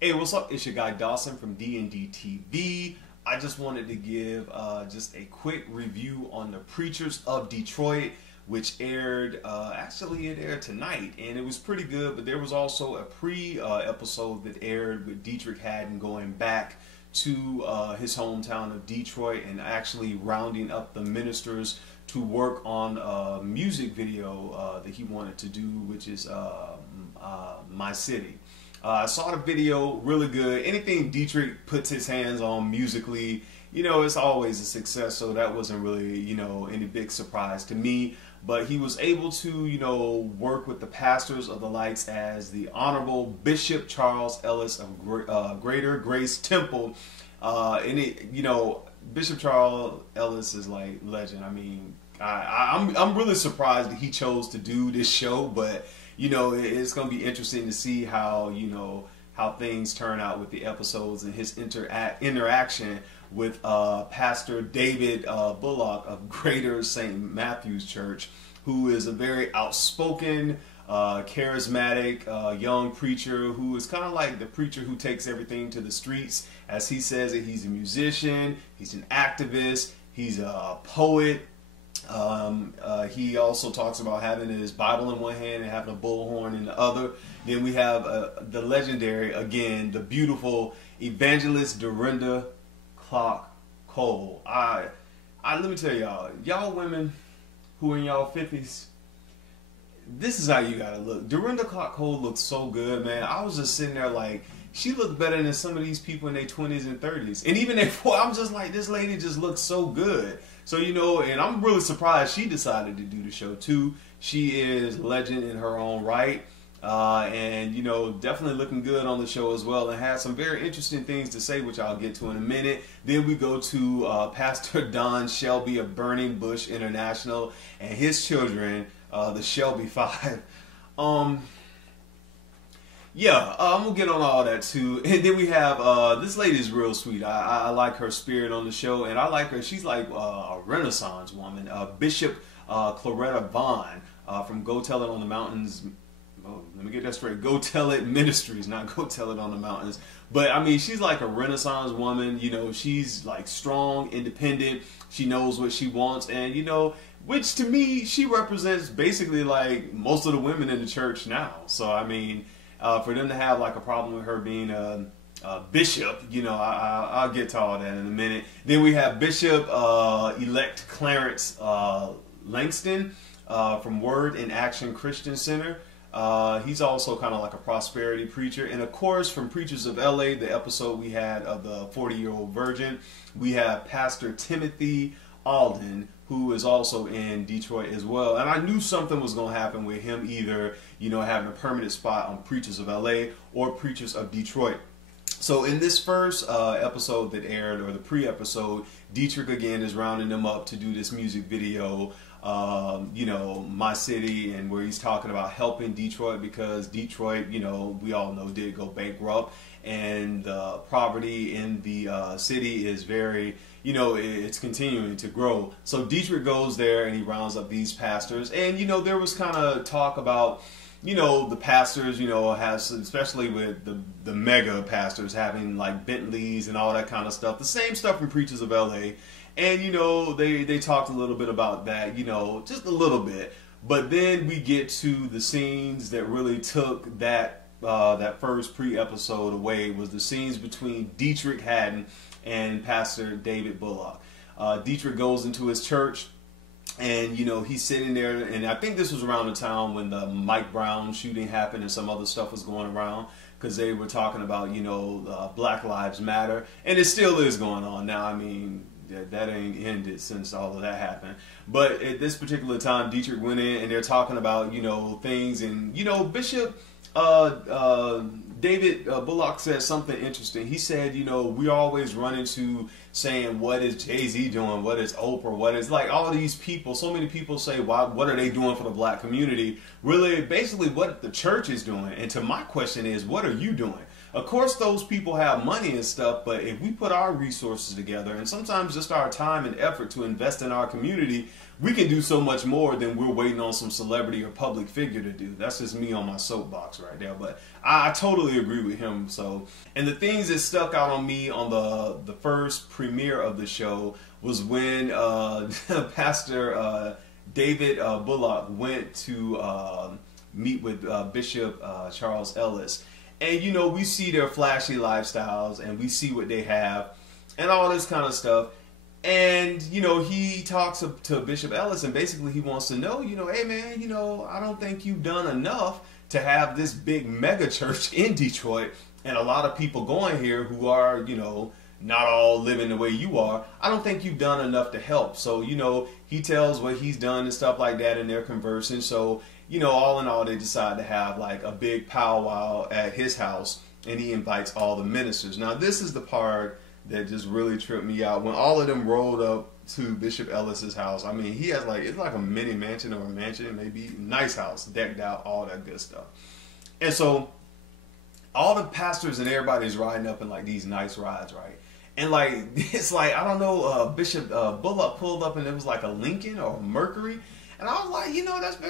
Hey, what's up? It's your guy Dawson from D&D TV. I just wanted to give just a quick review on The Preachers of Detroit, which aired, actually it aired tonight, and it was pretty good, but there was also a pre-episode that aired with Dietrich Haddon going back to his hometown of Detroit and actually rounding up the ministers to work on a music video that he wanted to do, which is My City. I saw the video, really good. Anything Dietrich puts his hands on musically, you know, it's always a success, so that wasn't really, you know, any big surprise to me. But he was able to, you know, work with the pastors of the Lights as the Honorable Bishop Charles Ellis of Greater Grace Temple. And it, you know, Bishop Charles Ellis is like legend. I mean, I'm really surprised that he chose to do this show, but you know, it's going to be interesting to see how, you know, how things turn out with the episodes and his interaction with Pastor David Bullock of Greater St. Matthew's Church, who is a very outspoken, charismatic young preacher who is kind of like the preacher who takes everything to the streets. As he says it, he's a musician, he's an activist, he's a poet. He also talks about having his Bible in one hand and having a bullhorn in the other. Then we have the legendary, again, the beautiful evangelist Dorinda Clark Cole. Let me tell y'all women who are in y'all 50s, this is how you gotta look. Dorinda Clark Cole looks so good, man. I was just sitting there like, she looked better than some of these people in their 20s and 30s. And even their 40s, I'm just like, this lady just looks so good. So, you know, and I'm really surprised she decided to do the show too. She is legend in her own right. And, you know, definitely looking good on the show as well, and has some very interesting things to say, which I'll get to in a minute. Then we go to Pastor Don Shelby of Burning Bush International and his children, the Shelby Five. Yeah, I'm gonna get on all that too. And then we have this lady's real sweet. I like her spirit on the show, and I like her. She's like a Renaissance woman. Bishop Claretta Vaughn from Go Tell It on the Mountains. Oh, let me get that straight. Go Tell It Ministries, not Go Tell It on the Mountains. But I mean, she's like a Renaissance woman. You know, she's like strong, independent. She knows what she wants, and you know, which to me, she represents basically like most of the women in the church now. So I mean, for them to have like a problem with her being a bishop, you know, I'll get to all that in a minute. Then we have Bishop elect Clarence Langston from Word in Action Christian Center. He's also kind of like a prosperity preacher. And of course, from Preachers of LA, the episode we had of the 40-year-old virgin, we have Pastor Timothy Alden, who is also in Detroit as well. And I knew something was going to happen with him, either, you know, having a permanent spot on Preachers of LA or Preachers of Detroit. So in this first episode that aired, or the pre-episode, Dietrich again is rounding them up to do this music video, you know, My City, and where he's talking about helping Detroit, because Detroit, you know, we all know, did go bankrupt, and poverty in the city is very, you know, it's continuing to grow. So Dietrich goes there and he rounds up these pastors, and you know, there was kind of talk about, you know, the pastors, you know, has, especially with the mega pastors, having like Bentleys and all that kind of stuff, the same stuff from Preachers of LA. And you know, they talked a little bit about that, you know, just a little bit. But then we get to the scenes that really took that that first pre-episode away, was the scenes between Dietrich Haddon and Pastor David Bullock. Dietrich goes into his church, and you know, he's sitting there, and I think this was around the time when the Mike Brown shooting happened and some other stuff was going around, because they were talking about, you know, Black Lives Matter, and it still is going on now. I mean, that ain't ended since all of that happened. But at this particular time, Dietrich went in and they're talking about, you know, things, and you know, Bishop David Bullock said something interesting. He said, you know, we always run into saying, what is Jay-Z doing? What is Oprah? What is, like, all these people, so many people say, why, what are they doing for the black community? Really, basically what the church is doing. And to my question is, what are you doing? Of course, those people have money and stuff, but if we put our resources together and sometimes just our time and effort to invest in our community, we can do so much more than we're waiting on some celebrity or public figure to do. That's just me on my soapbox right there. But I totally agree with him. So, and the things that stuck out on me on the first premiere of the show was when Pastor David Bullock went to meet with Bishop Charles Ellis. And, you know, we see their flashy lifestyles and we see what they have and all this kind of stuff. And, you know, he talks to Bishop Ellis and basically he wants to know, you know, hey, man, you know, I don't think you've done enough to have this big mega church in Detroit and a lot of people going here who are, you know, not all living the way you are. I don't think you've done enough to help. So, you know, he tells what he's done and stuff like that and they're conversing. So, you know, all in all, they decide to have like a big powwow at his house and he invites all the ministers. Now, this is the part that just really tripped me out. When all of them rolled up to Bishop Ellis's house, I mean, he has like, it's like a mini mansion or a mansion, maybe nice house, decked out, all that good stuff. And so all the pastors and everybody's riding up in like these nice rides, right? And like, it's like, I don't know, Bishop Bullock pulled up and it was like a Lincoln or a Mercury. And I was like, you know, that's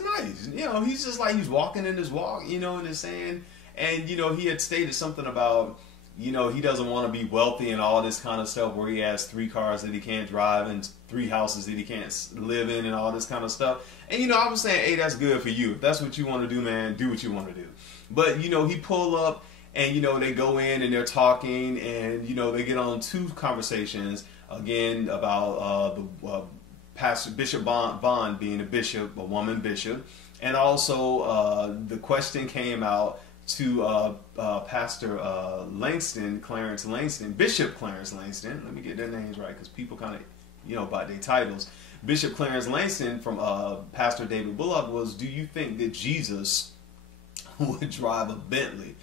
nice. You know, he's just like, he's walking in his walk, you know, in the sand. And, you know, he had stated something about, you know, he doesn't want to be wealthy and all this kind of stuff where he has 3 cars that he can't drive and 3 houses that he can't live in and all this kind of stuff. And, you know, I was saying, hey, that's good for you. If that's what you want to do, man, do what you want to do. But, you know, he pulled up and, you know, they go in and they're talking and, you know, they get on 2 conversations again about Pastor Bishop Vaughn being a bishop, a woman bishop, and also the question came out to Pastor Langston, Clarence Langston, Bishop Clarence Langston. Let me get their names right because people kind of, you know, about their titles. Bishop Clarence Langston from Pastor David Bullock was, do you think that Jesus would drive a Bentley?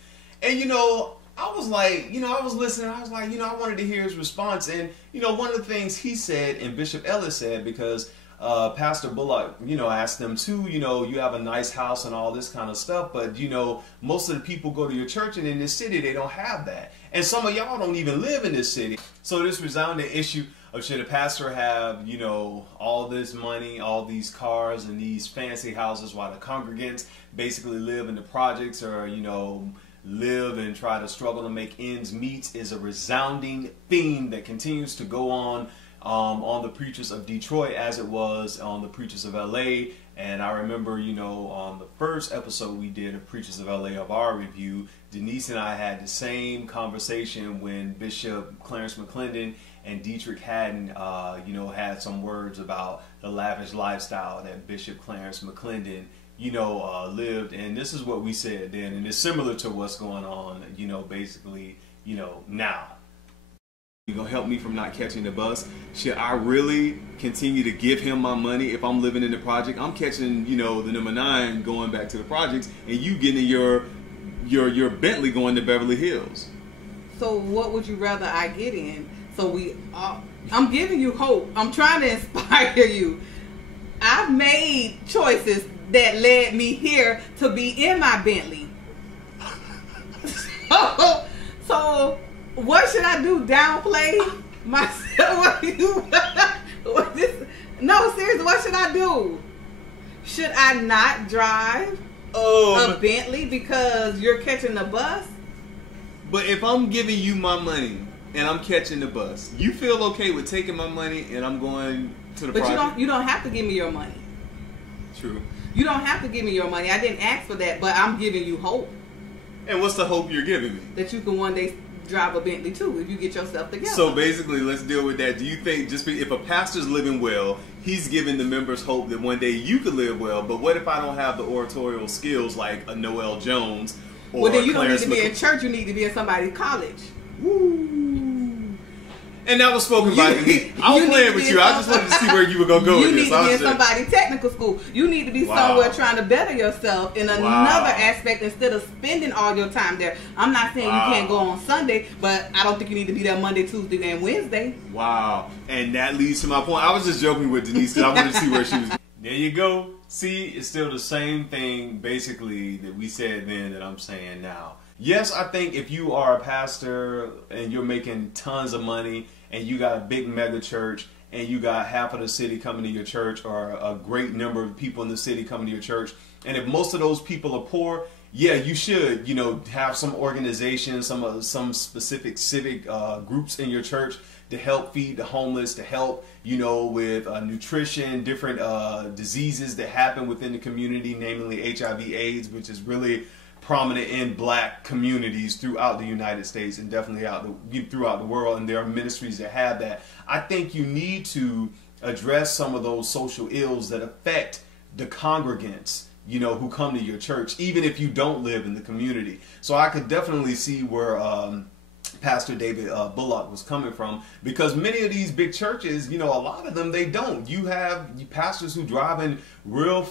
And, you know, I was like, you know, I was listening. I was like, you know, I wanted to hear his response. And, you know, one of the things he said and Bishop Ellis said, because Pastor Bullock, you know, asked them too, you know, you have a nice house and all this kind of stuff. But, you know, most of the people go to your church and in this city, they don't have that. And some of y'all don't even live in this city. So this resounding issue of should a pastor have, you know, all this money, all these cars and these fancy houses while the congregants basically live in the projects or, you know, live and try to struggle to make ends meet is a resounding theme that continues to go on the preachers of Detroit as it was on the preachers of LA. And I remember, you know, on the first episode we did of Preachers of LA of our review, Denise and I had the same conversation when Bishop Clarence McClendon and Dietrich Haddon, you know, had some words about the lavish lifestyle that Bishop Clarence McClendon, you know, lived. And this is what we said then, and it's similar to what's going on, you know, basically, you know, now. You gonna help me from not catching the bus? Should I really continue to give him my money if I'm living in the project? I'm catching, you know, the number 9 going back to the projects, and you getting your Bentley going to Beverly Hills. So what would you rather I get in? So I'm giving you hope. I'm trying to inspire you. I've made choices that led me here to be in my Bentley. So what should I do? Downplay myself? No, seriously, what should I do? Should I not drive a Bentley because you're catching the bus? But if I'm giving you my money and I'm catching the bus, you feel okay with taking my money and I'm going to the project? But you don't have to give me your money. True. You don't have to give me your money. I didn't ask for that, but I'm giving you hope. And what's the hope you're giving me? That you can one day drive a Bentley too if you get yourself together. So basically, let's deal with that. Do you think if a pastor's living well, he's giving the members hope that one day you could live well, but what if I don't have the oratorial skills like a Noel Jones or well, then you Clarence don't need to be in church, you need to be in somebody's college. Woo. And that was spoken by me. I was playing with you. I just wanted to see where you were going to go with this. You need to be in somebody's technical school. You need to be somewhere trying to better yourself in another aspect instead of spending all your time there. I'm not saying you can't go on Sunday, but I don't think you need to be there Monday, Tuesday, and Wednesday. Wow. And that leads to my point. I was just joking with Denise because I wanted to see where she was. There you go. See, it's still the same thing basically that we said then that I'm saying now. Yes, I think if you are a pastor and you're making tons of money and you got a big mega church and you got half of the city coming to your church, or a great number of people in the city coming to your church, and if most of those people are poor, yeah, you should, have some organization, some specific civic groups in your church to help feed the homeless, to help, with nutrition, different diseases that happen within the community, namely HIV/AIDS, which is really prominent in black communities throughout the United States and definitely throughout the world. And there are ministries that have that. I think you need to address some of those social ills that affect the congregants, who come to your church, even if you don't live in the community. So I could definitely see where Pastor David Bullock was coming from, because many of these big churches, a lot of them, they don't. You have pastors who drive in real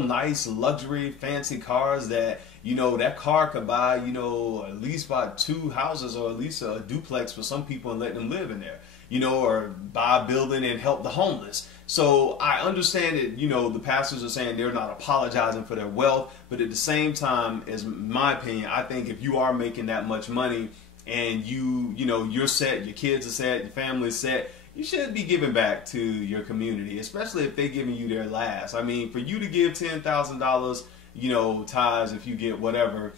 nice luxury fancy cars that that car could buy at least about 2 houses, or at least a duplex for some people, and let them live in there, or buy a building and help the homeless. So I understand that, the pastors are saying they're not apologizing for their wealth, but at the same time, as my opinion, I think if you are making that much money and you're set, your kids are set, your family's set, you should be giving back to your community, especially if they're giving you their last. I mean, for you to give $10,000, tithes, if you get whatever,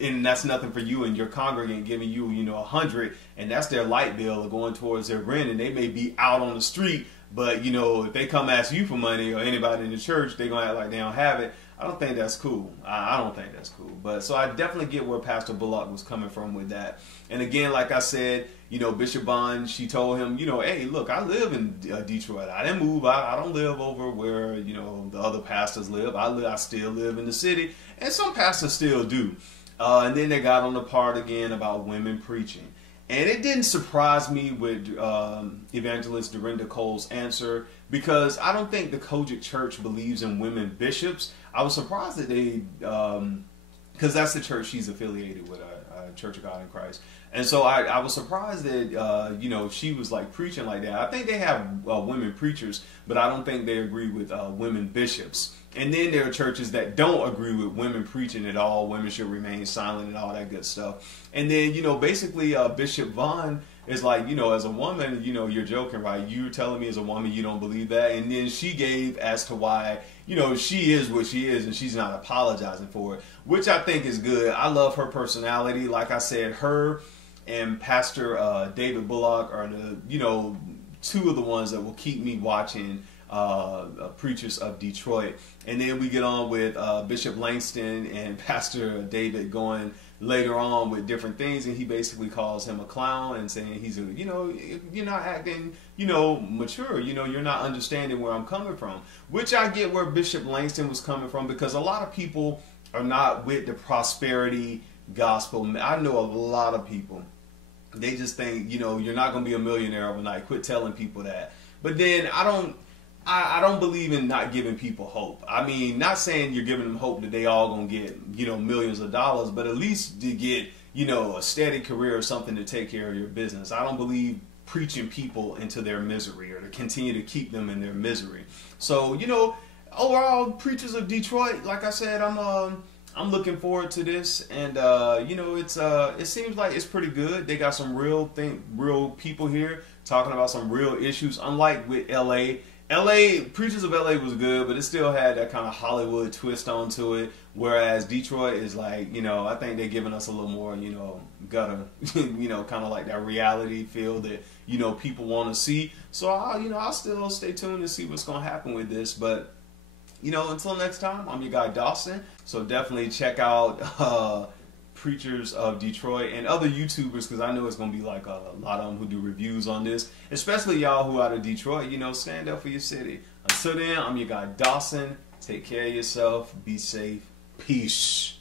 and that's nothing for you, and your congregant giving you, 100, and that's their light bill going towards their rent, and they may be out on the street, but if they come ask you for money, or anybody in the church, they're gonna act like they don't have it. I don't think that's cool. I don't think that's cool. But so I definitely get where Pastor Bullock was coming from with that. And again, like I said, Bishop Vaughn, she told him, hey, look, I live in Detroit. I didn't move. I don't live over where, the other pastors live. I still live in the city. And some pastors still do. And then they got on the part again about women preaching. And it didn't surprise me with Evangelist Dorinda Cole's answer, because I don't think the Kojic Church believes in women bishops. I was surprised that they, because that's the church she's affiliated with, Church of God in Christ. And so I was surprised that, she was like preaching like that. I think they have women preachers, but I don't think they agree with women bishops. And then there are churches that don't agree with women preaching at all. Women should remain silent and all that good stuff. And then, basically Bishop Vaughn is like, as a woman, you're joking, right? You're telling me as a woman you don't believe that. And then she gave as to why, she is what she is, and she's not apologizing for it, which I think is good. I love her personality. Like I said, her and Pastor David Bullock are the, two of the ones that will keep me watching preachers of Detroit. And then we get on with Bishop Langston and Pastor David going later on with different things, and he basically calls him a clown and saying he's you're not acting mature, you're not understanding where I'm coming from, which I get where Bishop Langston was coming from, because a lot of people are not with the prosperity gospel. I know a lot of people, they just think you're not going to be a millionaire overnight. Quit telling people that. But then I don't believe in not giving people hope. I mean, not saying you're giving them hope that they all gonna get, millions of dollars, but at least to get, a steady career or something to take care of your business. I don't believe preaching people into their misery or to continue to keep them in their misery. So, overall, preachers of Detroit, like I said, I'm looking forward to this, and it seems like it's pretty good. They got some real people here talking about some real issues, unlike with LA. Preachers of LA was good, but it still had that kind of Hollywood twist onto it. Whereas Detroit is like, I think they're giving us a little more, gutter, kind of like that reality feel that, people want to see. So I'll still stay tuned to see what's going to happen with this. But, until next time, I'm your guy Dawson. So definitely check out Preachers of Detroit and other YouTubers, because I know it's going to be like a lot of them who do reviews on this, especially y'all who out of Detroit. Stand up for your city. Until then, I'm your guy Dawson. Take care of yourself. Be safe. Peace.